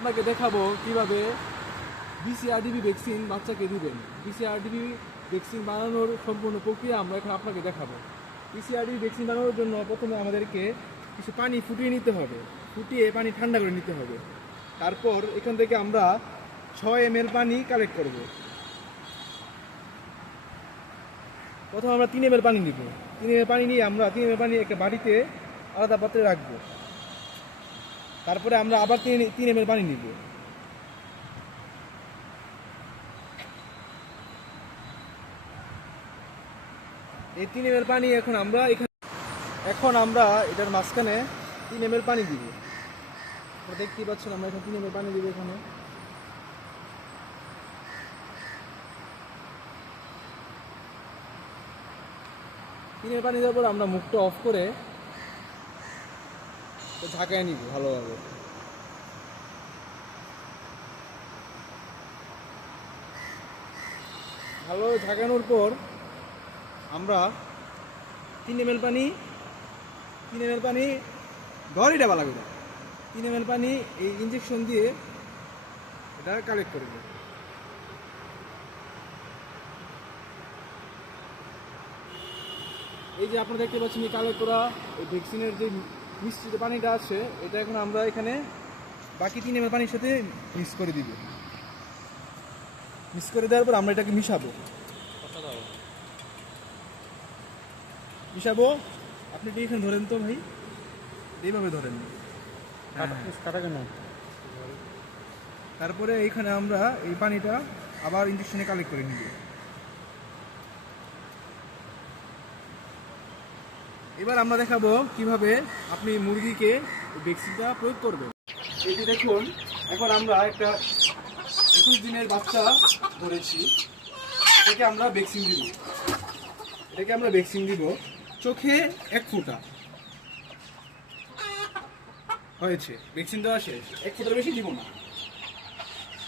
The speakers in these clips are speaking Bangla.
আপনাকে দেখাবো কিভাবে বিসিআরডিবি ভ্যাকসিন বাচ্চাকে দিবেন। বিসিআরডিবি ভ্যাকসিন বানানোর সম্পূর্ণ প্রক্রিয়া আমরা এখন আপনাকে দেখাবো। বিসিআরডিবি ভ্যাকসিন বানানোর জন্য প্রথমে আমাদেরকে কিছু পানি ফুটিয়ে নিতে হবে, ফুটিয়ে পানি ঠান্ডা করে নিতে হবে। তারপর এখান থেকে আমরা 6 ml পানি কালেক্ট করব। প্রথমে আমরা 3 ml পানি নিব। 3 ml পানি নিয়ে আমরা 3 ml পানি একটা বাড়িতে আলাদা পাত্রে রাখবো। তারপরে আমরা আবার 3 ml পানি নিব। এই 3 ml পানি এখন আমরা এটার মাঝখানে 3 ml পানি দিব। দেখতেই পাচ্ছেন আমরা এখন 3 ml পানি দিব। এখানে 3 ml পানি দেওয়ার পর আমরা মুখটা অফ করে ঝাঁকায় নিব ভালোভাবে। ভালোভাবে ঝাঁকানোর পর আমরা 3 ml পানি ঘরই ডাবা লাগবে। 3 ml পানি এই ইঞ্জেকশন দিয়ে এটা কালেক্ট করবে। এই যে আপনারা দেখতে পাচ্ছেন এই কালেক্ট করা এই ভ্যাকসিনের যে মিশ্রিত পানিটা আছে, এটা এখন আমরা এখানে বাকি 3 ml পানির সাথে মিক্স করে দিব। মিক্স করে দেওয়ার পর আমরা এটাকে মিশাবো। আপনি এখানে ধরেন তো ভাই, এইভাবে ধরেন। তারপরে এইখানে আমরা এই পানিটা আবার ইঞ্জেকশনে কালেক্ট করে নিব। এবার আমরা দেখাবো কিভাবে আপনি মুরগিকে ভ্যাকসিনটা প্রয়োগ করবেন। এই যে দেখুন, এখন আমরা একটা 21 দিনের বাচ্চা ধরেছি, এটাকে আমরা ভ্যাকসিন দিব। চোখে 1 ফোঁটা হয়েছে, ভ্যাকসিন দেওয়া শেষ। 1 ফোঁটার বেশি দিব না।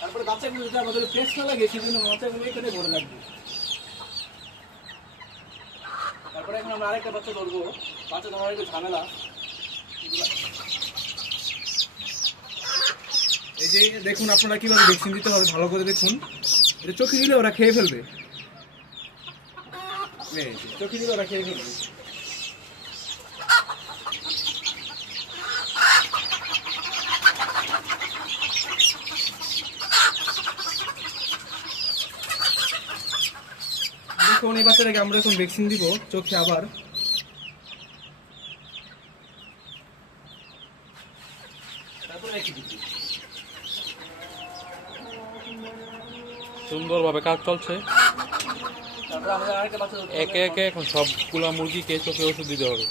তারপরে বাচ্চাগুলো যাতে আমাদের পেস না লাগে সেজন্য বাচ্চাগুলো এখানে ভরে রাখবো। তারপরে এখন আমরা আরেকটা বাচ্চা ধরবো। বাচ্চা ধরার একটু ঝামেলা। এই যে দেখুন আপনারা কিভাবে ভ্যাকসিন দিতে হবে ভালো করে দেখুন। এটা চোখে দিলে ওরা খেয়ে ফেলবে। চোখে দিলে ওরা খেয়ে ফেলবে। দেখুন এই বাচ্চাটাকে আমরা এখন ভ্যাকসিন দিব চোখে আবার। সুন্দরভাবে কাজ চলছে। একে একে এখন সবগুলা মুরগিকে চোখে ওষুধ দিতে হবে।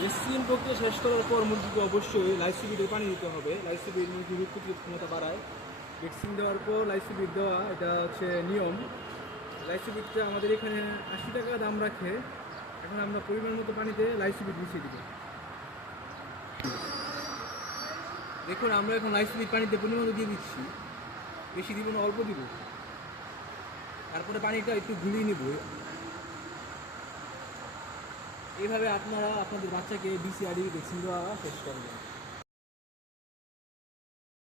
ভ্যাকসিন প্রক্রিয়া শেষ করার পর মুরগিকে অবশ্যই লাইসোবিটের পানি দিতে হবে। লাইসোবিট মুরগির রোগ প্রতিরোধ ক্ষমতা বাড়ায়। ভ্যাকসিন দেওয়ার পর লাইসোবিট দেওয়া এটা হচ্ছে নিয়ম। লাইসোবিটটা আমাদের এখানে 80 টাকা দাম রাখে। এখন আমরা পরিমাণ মতো পানিতে লাইসোবিট মিশিয়ে দিব। দেখুন আমরা এখন লাইসোবিট পানিতে পরিমাণ মতো দিয়ে দিচ্ছি, বেশি দিব না, অল্প দিব। তারপরে পানিটা একটু গুলিয়ে নেব। এইভাবে আপনারা আপনাদের বাচ্চাকে বিসিআরডি ভ্যাকসিন দেওয়া শেষ করবেন।